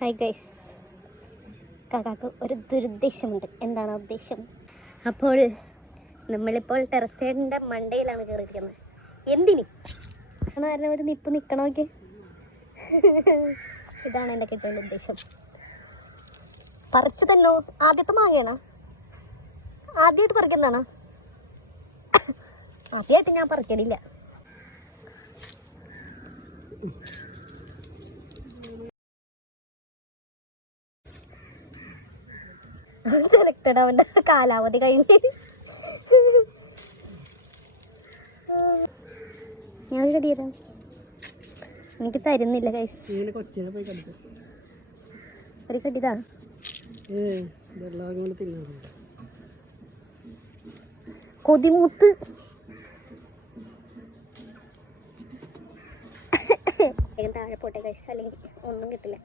Hi guys, കാക്കാക്ക് ഒരു ദുരുദ്ദേശമുണ്ട്. എന്താണ് ഉദ്ദേശം? അപ്പോൾ നമ്മളിപ്പോൾ ടെറസേഡിൻ്റെ മണ്ടയിലാണ് കയറിയിരിക്കുന്നത്. എന്തിന് കാരണം ഒരു നിപ്പ് നിൽക്കണമൊക്കെ. ഇതാണ് എൻ്റെ കിട്ടുന്ന ഉദ്ദേശം. പറിച്ചു തന്നോ? ആദ്യത്തെ മാങ്ങയാണോ? ആദ്യമായിട്ട് പറിക്കുന്നതാണോ? ആദ്യമായിട്ട് ഞാൻ പറിക്കലില്ല. സെലക്റ്റഡ് അവൻ്റെ കാലാവധി കഴിഞ്ഞ്. ഞാൻ കടിയതാ, എനിക്ക് തരുന്നില്ല കൈസ്. ഒരു കടിതാ കൊതിമൂത്ത്. താഴെ പോട്ടെ കൈസ്, അല്ലെങ്കിൽ ഒന്നും കിട്ടില്ല.